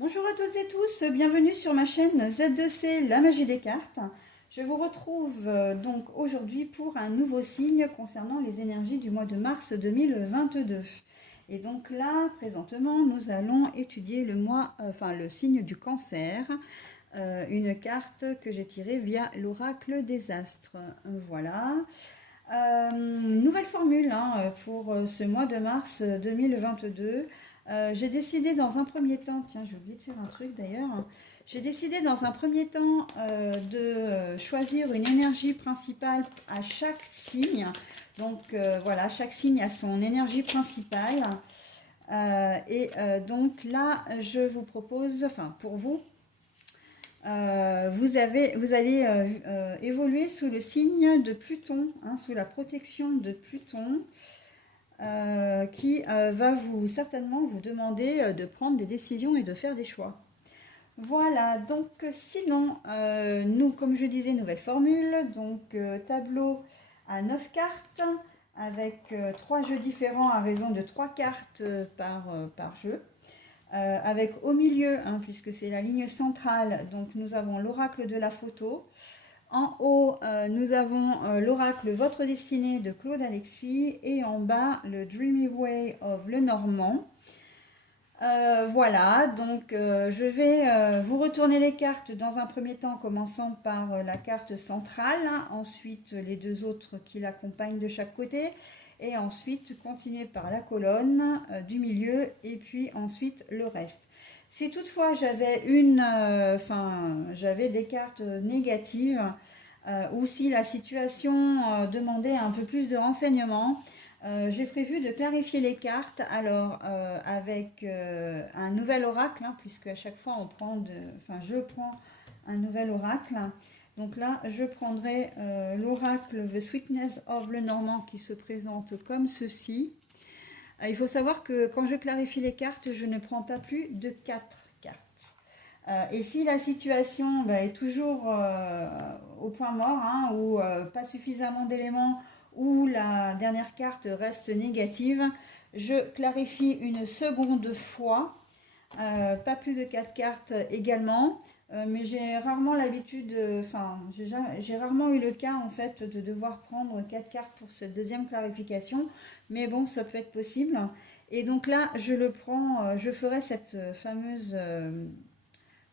Bonjour à toutes et tous, bienvenue sur ma chaîne Z2C, la magie des cartes. Je vous retrouve donc aujourd'hui pour un nouveau signe concernant les énergies du mois de mars 2022. Et donc là, présentement, nous allons étudier le signe du cancer, une carte que j'ai tirée via l'oracle des astres. Voilà. Nouvelle formule pour ce mois de mars 2022. J'ai décidé dans un premier temps, tiens, j'ai oublié de faire un truc d'ailleurs. J'ai décidé dans un premier temps de choisir une énergie principale à chaque signe. Donc voilà, chaque signe a son énergie principale. Donc là, je vous propose, enfin pour vous, vous allez évoluer sous le signe de Pluton, sous la protection de Pluton, qui va certainement vous demander de prendre des décisions et de faire des choix. Voilà, donc sinon, nous, comme je disais, nouvelle formule, donc tableau à 9 cartes, avec 3 jeux différents à raison de 3 cartes par jeu. Avec au milieu, puisque c'est la ligne centrale, donc nous avons l'oracle de la photo. En haut, nous avons l'oracle Votre destinée de Claude Alexis et en bas, le Dreamy Way of Lenormand. Voilà, donc je vais vous retourner les cartes dans un premier temps, commençant par la carte centrale, ensuite les deux autres qui l'accompagnent de chaque côté, et ensuite continuer par la colonne du milieu, et puis ensuite le reste. Si toutefois j'avais des cartes négatives, ou si la situation demandait un peu plus de renseignements, j'ai prévu de clarifier les cartes avec un nouvel oracle, puisque à chaque fois je prends un nouvel oracle. Donc là, je prendrai l'oracle The Sweetness of Lenormand qui se présente comme ceci. Il faut savoir que quand je clarifie les cartes, je ne prends pas plus de 4 cartes. Et si la situation est toujours au point mort, ou pas suffisamment d'éléments, ou la dernière carte reste négative, je clarifie une seconde fois, pas plus de 4 cartes également. Mais j'ai rarement l'habitude, j'ai rarement eu le cas en fait de devoir prendre 4 cartes pour cette deuxième clarification, mais bon, ça peut être possible. Et donc là, je ferai cette fameuse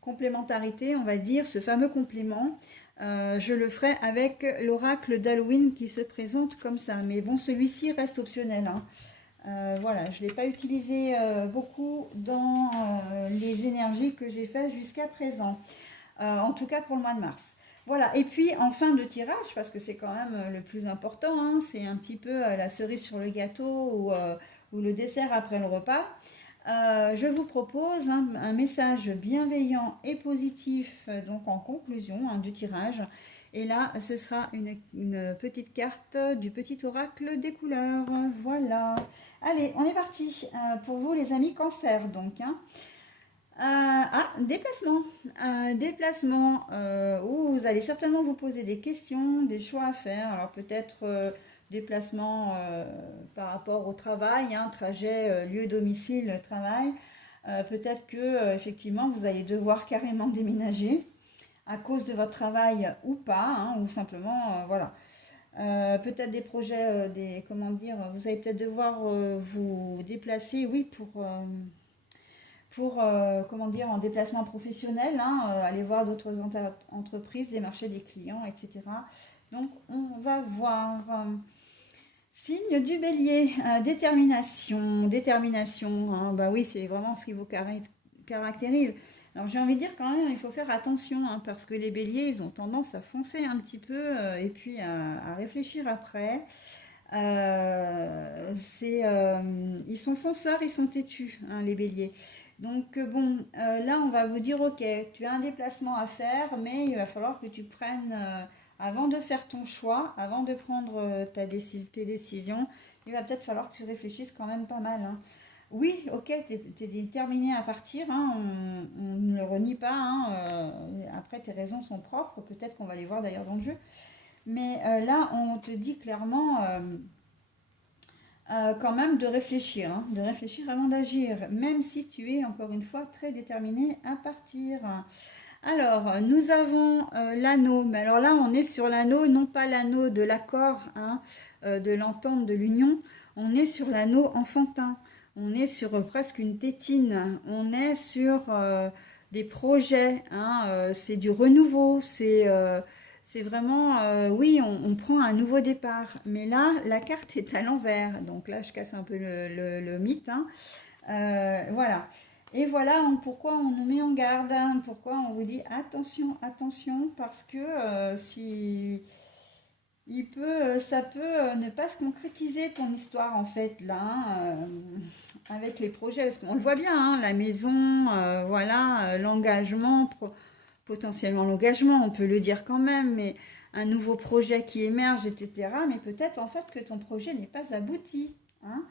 complémentarité, on va dire, ce fameux complément. Je le ferai avec l'oracle d'Halloween qui se présente comme ça. Mais bon, celui-ci reste optionnel. Voilà, je ne l'ai pas utilisé beaucoup dans les énergies que j'ai faites jusqu'à présent. En tout cas pour le mois de mars. Voilà, et puis en fin de tirage, parce que c'est quand même le plus important, c'est un petit peu la cerise sur le gâteau ou le dessert après le repas. Je vous propose un message bienveillant et positif, donc en conclusion du tirage. Et là, ce sera une petite carte du petit oracle des couleurs. Voilà. Allez, on est parti pour vous les amis cancer donc. Déplacement. Déplacement où vous allez certainement vous poser des questions, des choix à faire. Alors peut-être déplacement par rapport au travail, trajet lieu-domicile, travail. Peut-être que effectivement vous allez devoir carrément déménager à cause de votre travail ou pas, ou simplement voilà. Peut-être des projets, comment dire, vous allez peut-être devoir vous déplacer, oui, pour comment dire, en déplacement professionnel, aller voir d'autres entreprises, démarcher des clients, etc. Donc on va voir. Signe du bélier, détermination, bah oui, c'est vraiment ce qui vous caractérise. Alors j'ai envie de dire quand même, il faut faire attention, parce que les béliers, ils ont tendance à foncer un petit peu et puis à réfléchir après. Ils sont fonceurs, ils sont têtus, les béliers. Donc bon, là on va vous dire, ok, tu as un déplacement à faire, mais il va falloir que tu prennes, avant de faire ton choix, avant de prendre tes décisions, il va peut-être falloir que tu réfléchisses quand même pas mal. Oui, ok, tu es déterminé à partir, on ne le renie pas. Après, tes raisons sont propres, peut-être qu'on va les voir d'ailleurs dans le jeu. Mais là, on te dit clairement, quand même de réfléchir avant d'agir, même si tu es encore une fois très déterminé à partir. Alors, nous avons l'anneau, mais alors là, on est sur l'anneau, non pas l'anneau de l'accord, hein, de l'entente, de l'union, on est sur l'anneau enfantin, on est sur presque une tétine, on est sur des projets, hein, c'est du renouveau, c'est vraiment, oui, on prend un nouveau départ, mais là, la carte est à l'envers, donc là, je casse un peu le mythe, hein. Voilà. Et voilà pourquoi on nous met en garde, hein, pourquoi on vous dit attention, attention, parce que si ça peut ne pas se concrétiser ton histoire en fait là, hein, avec les projets, parce qu'on le voit bien, hein, la maison, voilà, l'engagement, potentiellement l'engagement, on peut le dire quand même, mais un nouveau projet qui émerge, etc. Mais peut-être en fait que ton projet n'est pas abouti, hein.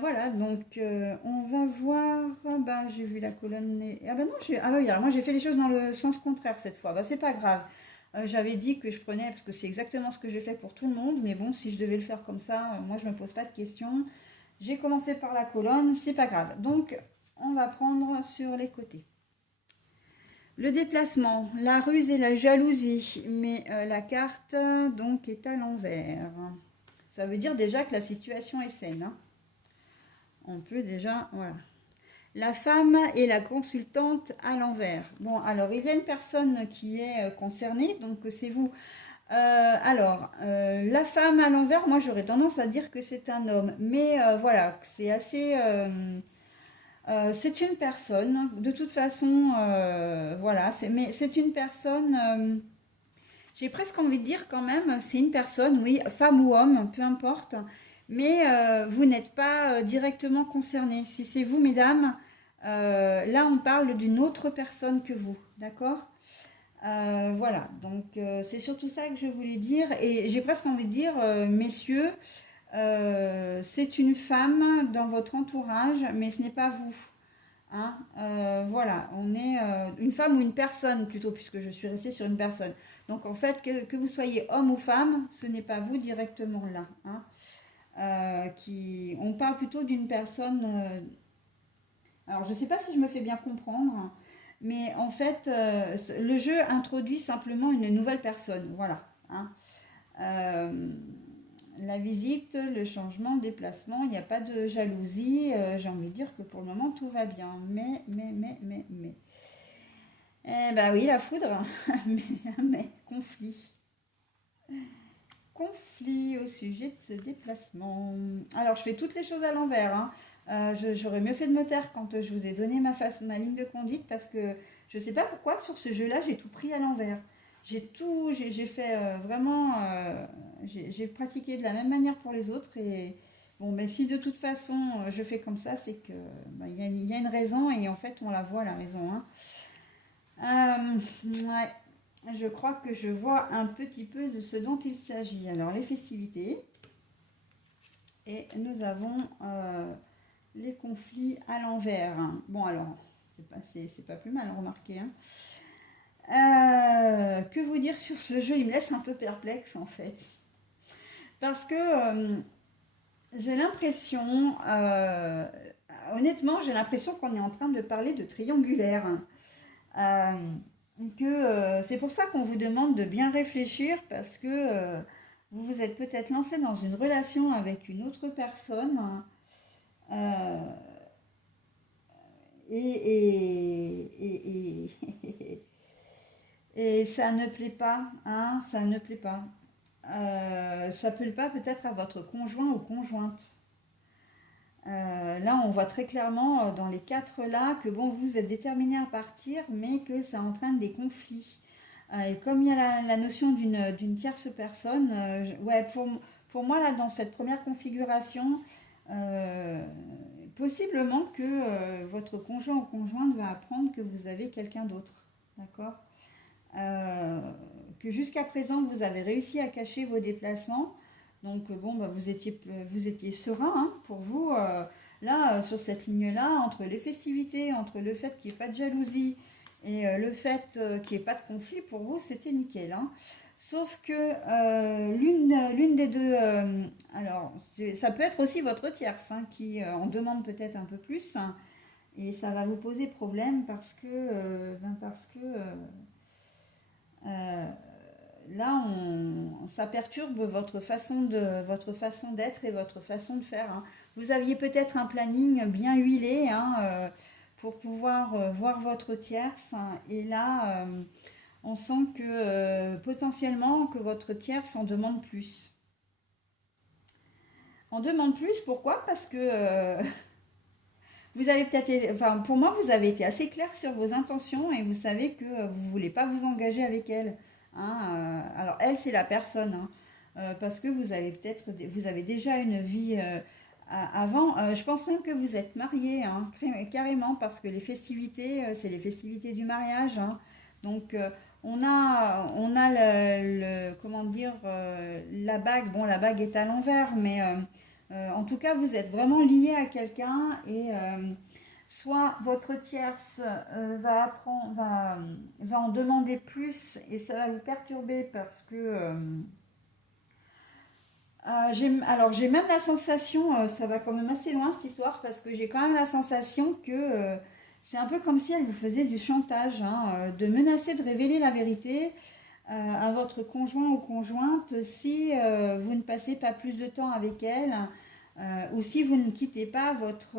Voilà, donc on va voir. Bah, j'ai vu la colonne. Ah bah non, ah oui, alors moi j'ai fait les choses dans le sens contraire cette fois. Bah, c'est pas grave. J'avais dit que je prenais, parce que c'est exactement ce que j'ai fait pour tout le monde, mais bon, si je devais le faire comme ça, moi je me pose pas de questions. J'ai commencé par la colonne, c'est pas grave. Donc on va prendre sur les côtés. Le déplacement, la ruse et la jalousie, mais la carte donc est à l'envers. Ça veut dire déjà que la situation est saine, hein. On peut déjà, voilà. La femme et la consultante à l'envers. Bon, alors il y a une personne qui est concernée, donc c'est vous. La femme à l'envers, moi j'aurais tendance à dire que c'est un homme, mais voilà, c'est assez. C'est une personne, de toute façon, voilà, mais c'est une personne. J'ai presque envie de dire quand même, c'est une personne, oui, femme ou homme, peu importe, mais vous n'êtes pas directement concerné. Si c'est vous, mesdames, là on parle d'une autre personne que vous, d'accord? Voilà, donc c'est surtout ça que je voulais dire. Et j'ai presque envie de dire, messieurs, c'est une femme dans votre entourage, mais ce n'est pas vous. Hein. Voilà, on est une femme ou une personne plutôt, puisque je suis restée sur une personne. Donc en fait, que vous soyez homme ou femme, ce n'est pas vous directement là, hein. On parle plutôt d'une personne. Alors je ne sais pas si je me fais bien comprendre, mais en fait, le jeu introduit simplement une nouvelle personne. Voilà, hein. Euh, la visite, le changement, le déplacement, il n'y a pas de jalousie. J'ai envie de dire que pour le moment, tout va bien. Mais. Eh ben oui, la foudre. mais conflit. Conflit au sujet de ce déplacement. Alors, je fais toutes les choses à l'envers, hein. J'aurais mieux fait de me taire quand je vous ai donné ma ligne de conduite parce que je ne sais pas pourquoi sur ce jeu-là, j'ai tout pris à l'envers. J'ai fait vraiment, j'ai pratiqué de la même manière pour les autres et bon, mais si de toute façon je fais comme ça, c'est que bah, y a une raison et en fait on la voit la raison, hein. Ouais, je crois que je vois un petit peu de ce dont il s'agit. Alors les festivités et nous avons les conflits à l'envers, hein. Bon alors, c'est pas plus mal remarqué, hein. Que vous dire sur ce jeu? Il me laisse un peu perplexe en fait. Parce que j'ai l'impression, honnêtement, j'ai l'impression qu'on est en train de parler de triangulaire. Euh, c'est pour ça qu'on vous demande de bien réfléchir parce que vous vous êtes peut-être lancé dans une relation avec une autre personne euh, et et ça ne plaît pas, hein, ça ne plaît pas. Ça ne plaît pas peut-être à votre conjoint ou conjointe. Là, on voit très clairement dans les quatre là que bon, vous êtes déterminé à partir, mais que ça entraîne des conflits. Et comme il y a la notion d'une tierce personne, ouais, pour moi, là, dans cette première configuration, euh, possiblement que votre conjoint ou conjointe va apprendre que vous avez quelqu'un d'autre. D'accord? Euh, que jusqu'à présent, vous avez réussi à cacher vos déplacements. Donc, bon, bah, vous étiez serein, hein, pour vous. Là, sur cette ligne-là, entre les festivités, entre le fait qu'il n'y ait pas de jalousie et le fait qu'il n'y ait pas de conflit, pour vous, c'était nickel, hein. Sauf que l'une des deux, alors ça peut être aussi votre tierce hein, qui en demande peut-être un peu plus hein, et ça va vous poser problème parce que euh, là ça perturbe votre façon d'être et votre façon de faire. Hein. Vous aviez peut-être un planning bien huilé hein, pour pouvoir voir votre tierce hein, et là on sent que potentiellement que votre tierce en demande plus. En demande plus, pourquoi? Parce que vous avez peut-être, enfin pour moi, vous avez été assez clair sur vos intentions et vous savez que vous ne voulez pas vous engager avec elle. Hein, alors elle, c'est la personne, hein, parce que vous avez peut-être, vous avez déjà une vie avant. Je pense même que vous êtes mariés, hein, carrément, parce que les festivités, c'est les festivités du mariage. Hein. Donc on a comment dire, la bague. Bon, la bague est à l'envers, mais en tout cas, vous êtes vraiment lié à quelqu'un et soit votre tierce va en demander plus et ça va vous perturber parce que alors j'ai même la sensation, ça va quand même assez loin cette histoire parce que j'ai quand même la sensation que c'est un peu comme si elle vous faisait du chantage, hein, de menacer de révéler la vérité à votre conjoint ou conjointe si vous ne passez pas plus de temps avec elle ou si vous ne quittez pas votre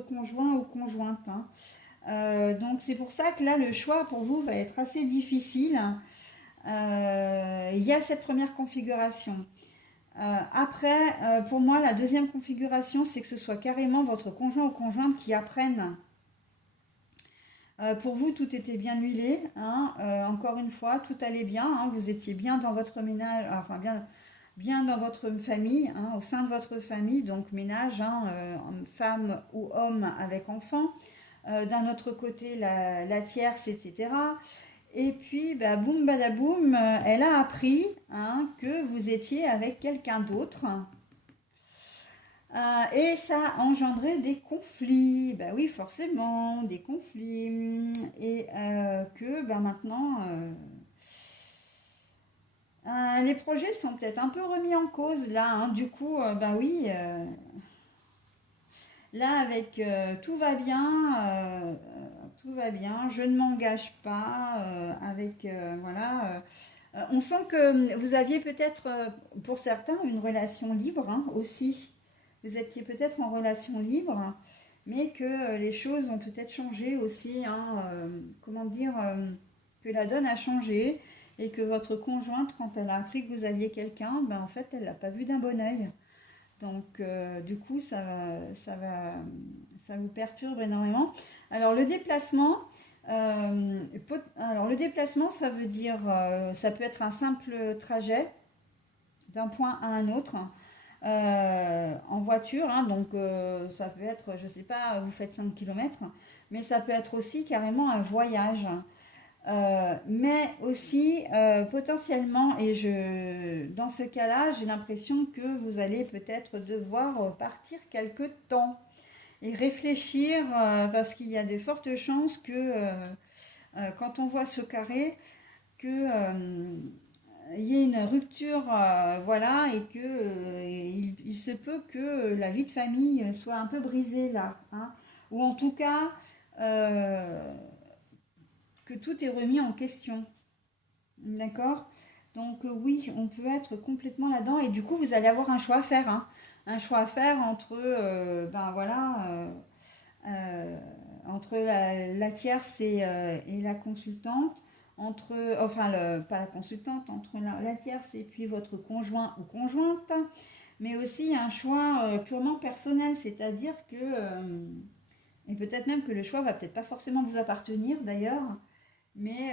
conjoint ou conjointe. Hein. Donc c'est pour ça que là le choix pour vous va être assez difficile. Il y a cette première configuration. Après, pour moi, la deuxième configuration, c'est que ce soit carrément votre conjoint ou conjointe qui apprenne. Pour vous, tout était bien huilé. Hein, encore une fois, tout allait bien. Hein, vous étiez bien dans votre ménage, enfin bien dans votre famille, hein, au sein de votre famille, donc ménage, hein, femme ou homme avec enfant. D'un autre côté, la tierce, etc. Et puis, bah, boum, badaboum, elle a appris hein, que vous étiez avec quelqu'un d'autre. Et ça a engendré des conflits. Bah oui, forcément, des conflits. Et que bah, maintenant, les projets sont peut-être un peu remis en cause là. Hein. Du coup, bah oui, là avec tout va bien, je ne m'engage pas avec, voilà. On sent que vous aviez peut-être, pour certains, une relation libre hein, aussi. Vous étiez peut-être en relation libre, mais que les choses ont peut-être changé aussi. Hein, comment dire, que la donne a changé et que votre conjointe, quand elle a appris que vous aviez quelqu'un, ben, en fait, elle l'a pas vu d'un bon oeil. Donc, du coup, ça vous perturbe énormément. Alors, le déplacement, ça veut dire, ça peut être un simple trajet d'un point à un autre en voiture. Hein, donc, ça peut être, je ne sais pas, vous faites 5 kilomètres, mais ça peut être aussi carrément un voyage. Mais aussi potentiellement, dans ce cas-là, j'ai l'impression que vous allez peut-être devoir partir quelque temps et réfléchir parce qu'il y a de fortes chances que quand on voit ce carré, que il y ait une rupture, voilà, et que il se peut que la vie de famille soit un peu brisée là, hein, ou en tout cas euh, que tout est remis en question. D'accord. Donc oui, on peut être complètement là-dedans et du coup vous allez avoir un choix à faire, hein. Un choix à faire entre, ben voilà, euh, entre la tierce et la consultante, entre, enfin pas la consultante, entre la tierce et puis votre conjoint ou conjointe, mais aussi un choix purement personnel, c'est-à-dire que, et peut-être même que le choix va peut-être pas forcément vous appartenir d'ailleurs, mais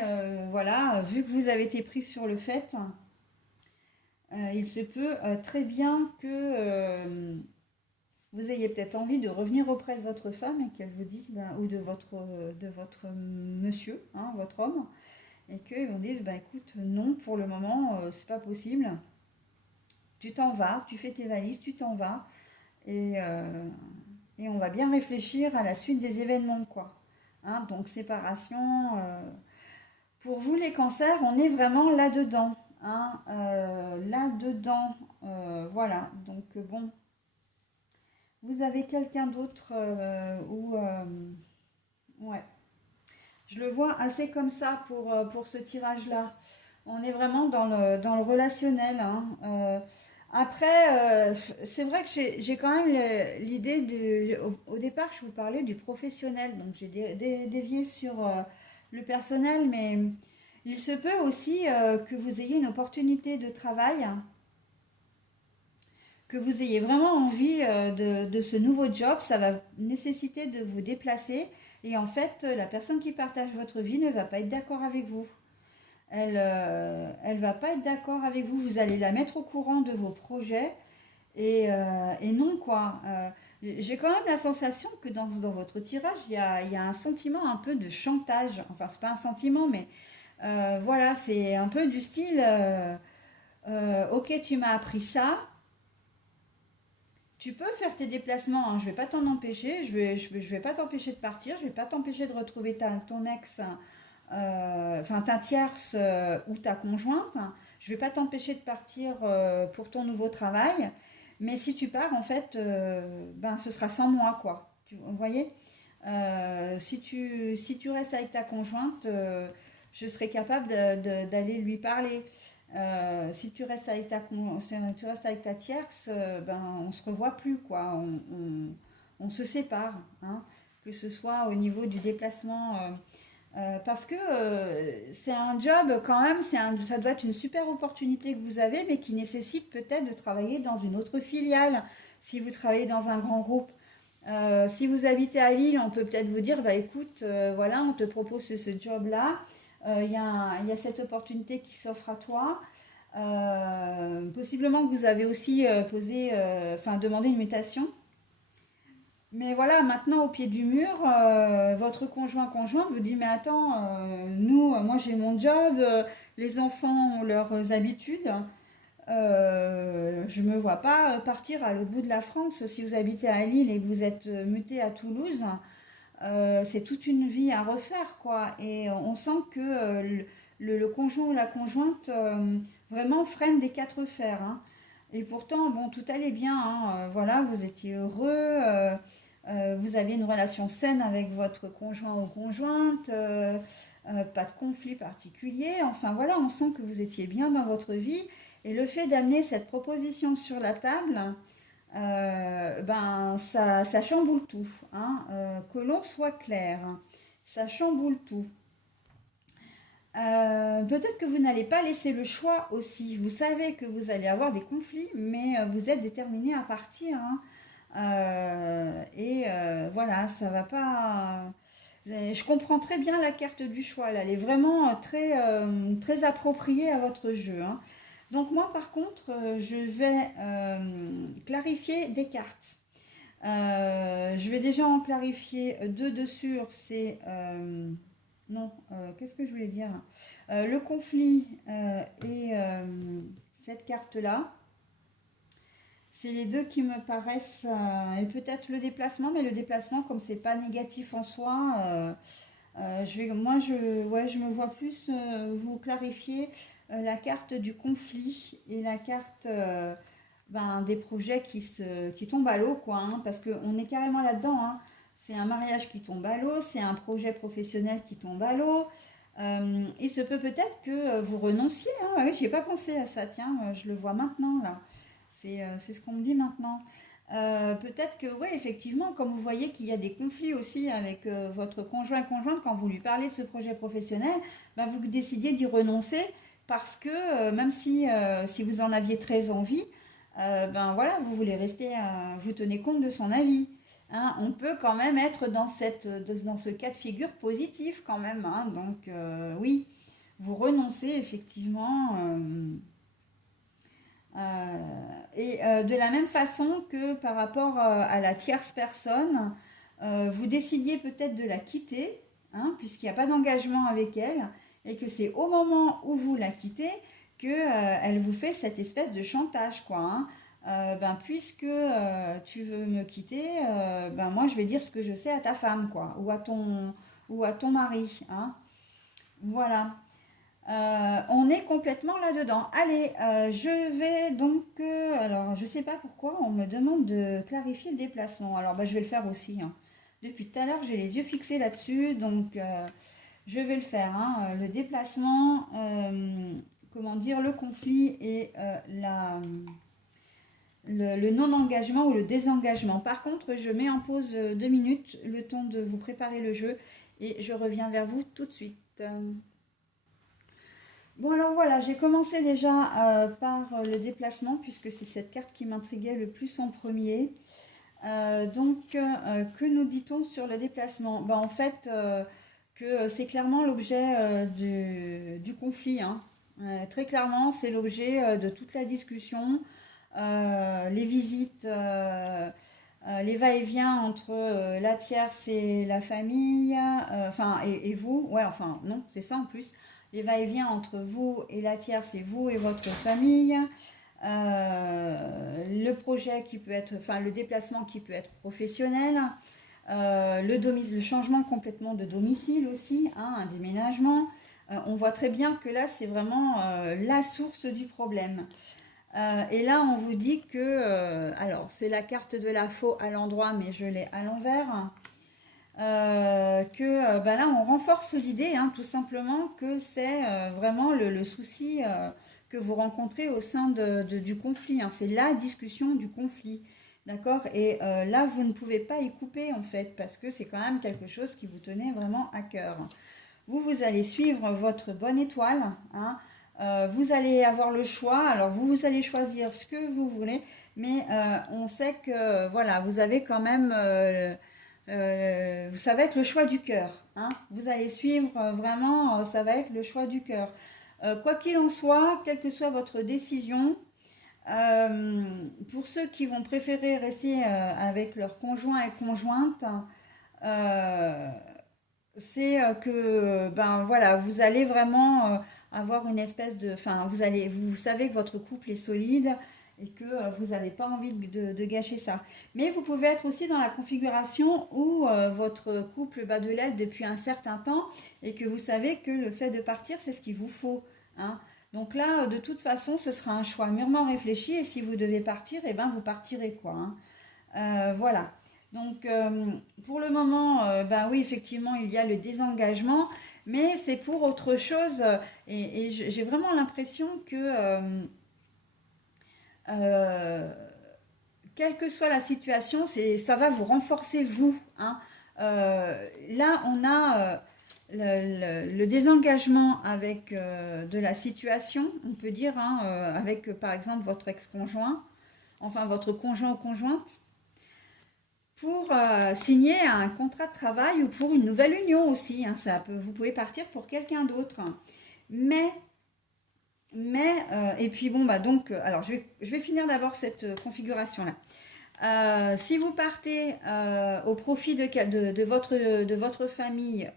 voilà, vu que vous avez été pris sur le fait, il se peut très bien que vous ayez peut-être envie de revenir auprès de votre femme et qu'elle vous dise, ben, ou de votre monsieur, hein, votre homme, et qu'ils vous disent, bah écoute, non, pour le moment, c'est pas possible. Tu t'en vas, tu fais tes valises, tu t'en vas, et, euh, et on va bien réfléchir à la suite des événements, quoi. Hein, donc séparation. Pour vous, les cancers, on est vraiment là-dedans, hein, là-dedans, voilà. Donc, bon, vous avez quelqu'un d'autre ou... ouais, je le vois assez comme ça pour ce tirage-là. On est vraiment dans le relationnel, hein. Après, c'est vrai que j'ai quand même l'idée de... Au départ, je vous parlais du professionnel, donc j'ai dévié sur le personnel, mais il se peut aussi que vous ayez une opportunité de travail, que vous ayez vraiment envie de ce nouveau job. Ça va nécessiter de vous déplacer, et en fait, la personne qui partage votre vie ne va pas être d'accord avec vous. Elle va pas être d'accord avec vous. Vous allez la mettre au courant de vos projets et non quoi. J'ai quand même la sensation que dans votre tirage, il y a un sentiment un peu de chantage. Enfin, c'est pas un sentiment, mais voilà, c'est un peu du style ok, tu m'as appris ça, tu peux faire tes déplacements, hein, je vais pas t'en empêcher, je vais pas t'empêcher de partir, je vais pas t'empêcher de retrouver ton ex, enfin ta tierce ou ta conjointe. Je vais pas t'empêcher de partir pour ton nouveau travail, mais si tu pars, en fait, ben ce sera sans moi, quoi. Vous voyez. Si tu restes avec ta conjointe, je serai capable d'aller lui parler. Si tu restes avec si tu restes avec ta tierce, ben on se revoit plus, quoi. On se sépare, hein, que ce soit au niveau du déplacement. Parce que c'est un job quand même, ça doit être une super opportunité que vous avez, mais qui nécessite peut-être de travailler dans une autre filiale, si vous travaillez dans un grand groupe. Si vous habitez à Lille, on peut peut-être vous dire, bah écoute, voilà, on te propose ce job-là, il y a cette opportunité qui s'offre à toi. Possiblement que vous avez aussi enfin demandé une mutation. Mais voilà, maintenant au pied du mur, votre conjointe vous dit, mais attends, moi j'ai mon job, les enfants ont leurs habitudes, je me vois pas partir à l'autre bout de la France. Si vous habitez à Lille et que vous êtes muté à Toulouse, c'est toute une vie à refaire, quoi. Et on sent que le conjoint ou la conjointe vraiment freine des quatre fers, hein. Et pourtant, bon, tout allait bien, hein. Voilà, vous étiez heureux, vous aviez une relation saine avec votre conjoint ou conjointe, pas de conflit particulier. Enfin voilà, on sent que vous étiez bien dans votre vie. Et le fait d'amener cette proposition sur la table, ben ça chamboule tout, hein. Que l'on soit clair, hein, ça chamboule tout. Peut-être que vous n'allez pas laisser le choix aussi. Vous savez que vous allez avoir des conflits, mais vous êtes déterminé à partir, hein. Voilà, ça va pas. Je comprends très bien la carte du choix, là. Elle est vraiment très appropriée à votre jeu, hein. Donc moi, par contre, je vais clarifier des cartes. Je vais déjà en clarifier deux de sûrs. C'est... non, qu'est-ce que je voulais dire? Le conflit et cette carte-là. C'est les deux qui me paraissent... et peut-être le déplacement, mais le déplacement, comme c'est pas négatif en soi, ouais, je me vois plus vous clarifier la carte du conflit et la carte ben, des projets qui tombent à l'eau, quoi, hein, parce qu'on est carrément là-dedans, hein. C'est un mariage qui tombe à l'eau, c'est un projet professionnel qui tombe à l'eau. Il se peut peut-être que vous renonciez, hein. Oui, j'y ai pas pensé à ça, tiens, je le vois maintenant là. C'est ce qu'on me dit maintenant. Peut-être que, oui, effectivement, comme vous voyez qu'il y a des conflits aussi avec votre conjointe, quand vous lui parlez de ce projet professionnel, ben, vous décidiez d'y renoncer parce que même si vous en aviez très envie, ben voilà, vous voulez rester, vous tenez compte de son avis, hein. On peut quand même être dans ce cas de figure positif quand même, hein. Donc oui, vous renoncez effectivement. De la même façon que par rapport à la tierce personne, vous décidiez peut-être de la quitter, hein, puisqu'il n'y a pas d'engagement avec elle, et que c'est au moment où vous la quittez que elle vous fait cette espèce de chantage, quoi, hein. Ben, puisque tu veux me quitter, ben moi je vais dire ce que je sais à ta femme, quoi, ou à ton mari, hein. Voilà. On est complètement là-dedans. Allez, je vais donc... alors, je ne sais pas pourquoi on me demande de clarifier le déplacement. Alors, bah, je vais le faire aussi, hein. Depuis tout à l'heure, j'ai les yeux fixés là-dessus, donc je vais le faire, hein. Le déplacement, comment dire, le conflit et le non-engagement ou le désengagement. Par contre, je mets en pause 2 minutes, le temps de vous préparer le jeu, et je reviens vers vous tout de suite. Bon, alors voilà, j'ai commencé déjà par le déplacement, puisque c'est cette carte qui m'intriguait le plus en premier. Que nous dit-on sur le déplacement? Ben, en fait, que c'est clairement l'objet du conflit, hein. Très clairement, c'est l'objet de toute la discussion, les visites, les va-et-vient entre la tierce et la famille, enfin, et vous, ouais, enfin, non, c'est ça en plus, les va-et-vient entre vous et la tierce et vous et votre famille, le projet qui peut être, enfin, le déplacement qui peut être professionnel, le changement complètement de domicile aussi, hein, un déménagement. On voit très bien que là, c'est vraiment la source du problème. Et là, on vous dit que, alors c'est la carte de la faux à l'endroit, mais je l'ai à l'envers, ben là, on renforce l'idée, hein, tout simplement, que c'est vraiment le souci que vous rencontrez au sein du conflit, hein. C'est la discussion du conflit, d'accord? Et là, vous ne pouvez pas y couper, en fait, parce que c'est quand même quelque chose qui vous tenait vraiment à cœur. Vous allez suivre votre bonne étoile, hein. Vous allez avoir le choix. Alors, vous allez choisir ce que vous voulez, mais on sait que, voilà, vous avez quand même, ça va être le choix du cœur, hein. Vous allez suivre vraiment, ça va être le choix du cœur. Quoi qu'il en soit, quelle que soit votre décision, pour ceux qui vont préférer rester avec leur conjoint et conjointe, euh, c'est que ben voilà, vous allez vraiment avoir une espèce de, enfin vous savez que votre couple est solide et que vous n'avez pas envie de gâcher ça. Mais vous pouvez être aussi dans la configuration où votre couple bat de l'aile depuis un certain temps et que vous savez que le fait de partir, c'est ce qu'il vous faut, hein. Donc là, de toute façon, ce sera un choix mûrement réfléchi et si vous devez partir, eh ben vous partirez quoi, hein. Voilà. Donc, pour le moment, ben oui, effectivement, il y a le désengagement, mais c'est pour autre chose. Et j'ai vraiment l'impression que, euh, quelle que soit la situation, ça va vous renforcer vous, hein. Là, on a le désengagement avec de la situation, on peut dire, hein, avec par exemple votre ex-conjoint, enfin votre conjoint ou conjointe pour signer un contrat de travail ou pour une nouvelle union aussi, hein, vous pouvez partir pour quelqu'un d'autre. Mais, et puis bon, bah donc, alors je vais finir d'abord cette configuration-là. Si vous partez au profit de votre famille,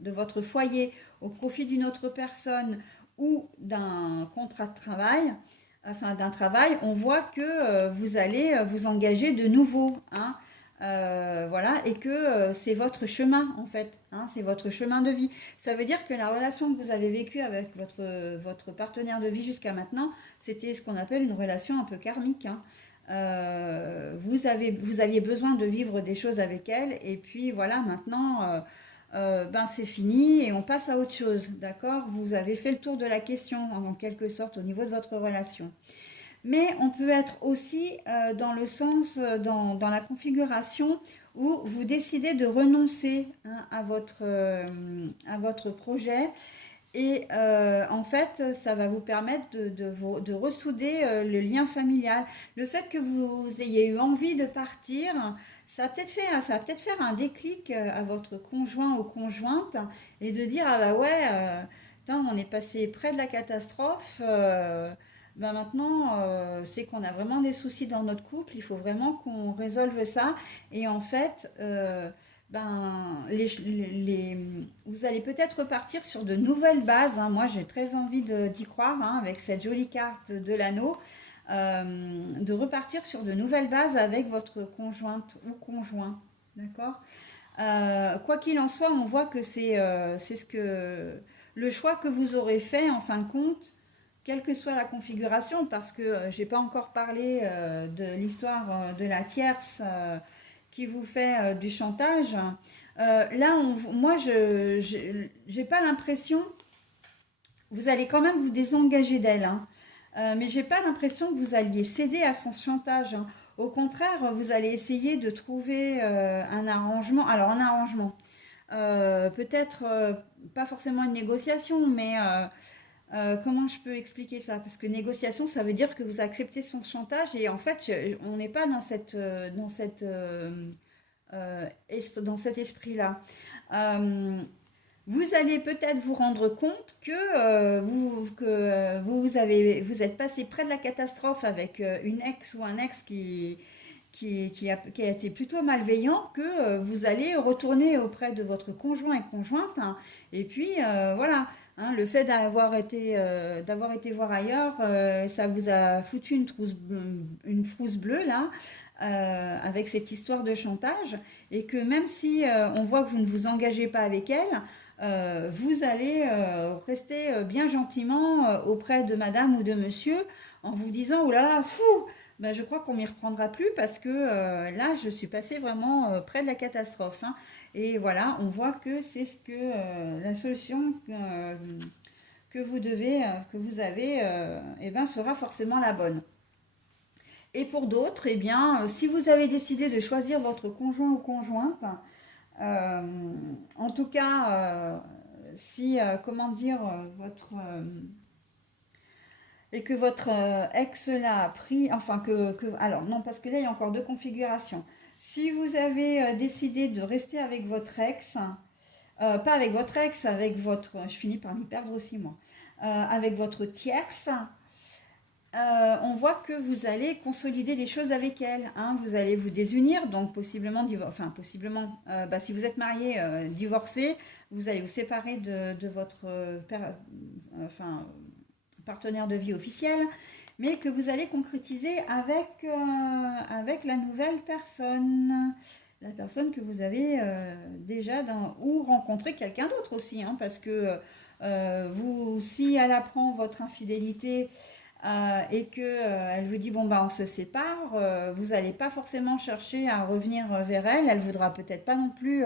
de votre foyer, au profit d'une autre personne ou d'un contrat de travail, enfin d'un travail, on voit que vous allez vous engager de nouveau, hein. Voilà, et que c'est votre chemin en fait, hein, c'est votre chemin de vie. Ça veut dire que la relation que vous avez vécue avec votre partenaire de vie jusqu'à maintenant, c'était ce qu'on appelle une relation un peu karmique, hein. Vous aviez besoin de vivre des choses avec elle, et puis voilà, maintenant, ben c'est fini et on passe à autre chose, d'accord? Vous avez fait le tour de la question en quelque sorte au niveau de votre relation. Mais on peut être aussi dans le sens, dans la configuration où vous décidez de renoncer, hein, à votre projet et en fait, ça va vous permettre de ressouder le lien familial. Le fait que vous ayez eu envie de partir, ça va peut-être faire un déclic à votre conjoint ou conjointe et de dire, ah bah ouais, putain, on est passé près de la catastrophe. Ben maintenant, c'est qu'on a vraiment des soucis dans notre couple. Il faut vraiment qu'on résolve ça. Et en fait, ben, vous allez peut-être repartir sur de nouvelles bases, hein. Moi, j'ai très envie d'y croire, hein, avec cette jolie carte de l'anneau, de repartir sur de nouvelles bases avec votre conjointe ou conjoint. D'accord? Quoi qu'il en soit, on voit que c'est ce que le choix que vous aurez fait en fin de compte, quelle que soit la configuration, parce que j'ai pas encore parlé de l'histoire de la tierce qui vous fait du chantage. Là, moi, j'ai pas l'impression, vous allez quand même vous désengager d'elle, hein. Mais j'ai pas l'impression que vous alliez céder à son chantage, hein. Au contraire, vous allez essayer de trouver un arrangement. Alors, un arrangement, peut-être pas forcément une négociation, mais comment je peux expliquer ça? Parce que négociation, ça veut dire que vous acceptez son chantage et en fait, on n'est pas dans cet esprit-là. Euh, Vous allez peut-être vous rendre compte que vous êtes passé près de la catastrophe avec une ex ou un ex qui a été plutôt malveillant, que vous allez retourner auprès de votre conjoint et conjointe, hein. Et puis voilà, hein, le fait d'avoir été voir ailleurs, ça vous a foutu une frousse bleue là, avec cette histoire de chantage, et que même si on voit que vous ne vous engagez pas avec elle, vous allez rester bien gentiment auprès de madame ou de monsieur en vous disant, oh là là, fou, ben, je crois qu'on m'y reprendra plus parce que là, je suis passée vraiment près de la catastrophe, hein. Et voilà, on voit que c'est ce que la solution que vous que vous avez, eh ben, sera forcément la bonne. Et pour d'autres, eh bien, si vous avez décidé de choisir votre conjoint ou conjointe, euh, en tout cas, si, comment dire, et que votre ex l'a pris, enfin alors non, parce que là, il y a encore deux configurations. Si vous avez décidé de rester avec votre ex, pas avec votre ex, avec votre, je finis par m'y perdre aussi moi, avec votre tierce, on voit que vous allez consolider les choses avec elle, hein. Vous allez vous désunir, donc possiblement, enfin possiblement, bah, si vous êtes marié, divorcé, vous allez vous séparer de votre enfin, partenaire de vie officiel, mais que vous allez concrétiser avec la nouvelle personne. La personne que vous avez déjà ou rencontrer quelqu'un d'autre aussi, hein, parce que si elle apprend votre infidélité et que elle vous dit bon bah on se sépare, vous n'allez pas forcément chercher à revenir vers elle. Elle voudra peut-être pas non plus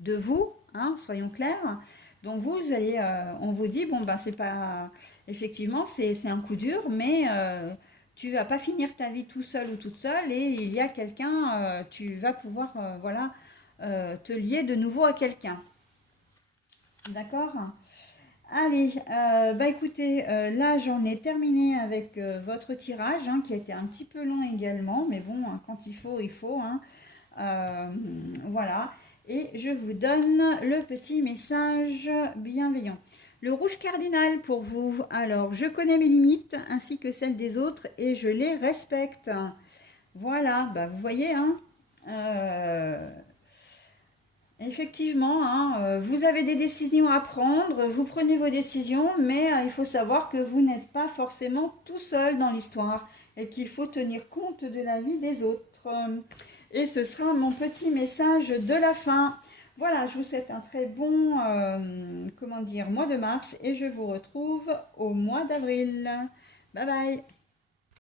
de vous, hein, soyons clairs. Donc on vous dit bon bah c'est pas, effectivement c'est un coup dur, mais tu vas pas finir ta vie tout seul ou toute seule et il y a quelqu'un, tu vas pouvoir voilà te lier de nouveau à quelqu'un. D'accord? Allez, bah écoutez, là j'en ai terminé avec votre tirage, hein, qui a été un petit peu long également, mais bon, hein, quand il faut, hein. Euh, voilà, et je vous donne le petit message bienveillant. Le rouge cardinal pour vous. Alors, je connais mes limites ainsi que celles des autres et je les respecte. Voilà, bah vous voyez, hein. euh, Effectivement, hein, vous avez des décisions à prendre, vous prenez vos décisions, mais il faut savoir que vous n'êtes pas forcément tout seul dans l'histoire et qu'il faut tenir compte de la vie des autres. Et ce sera mon petit message de la fin. Voilà, je vous souhaite un très bon, comment dire, mois de mars et je vous retrouve au mois d'avril. Bye bye.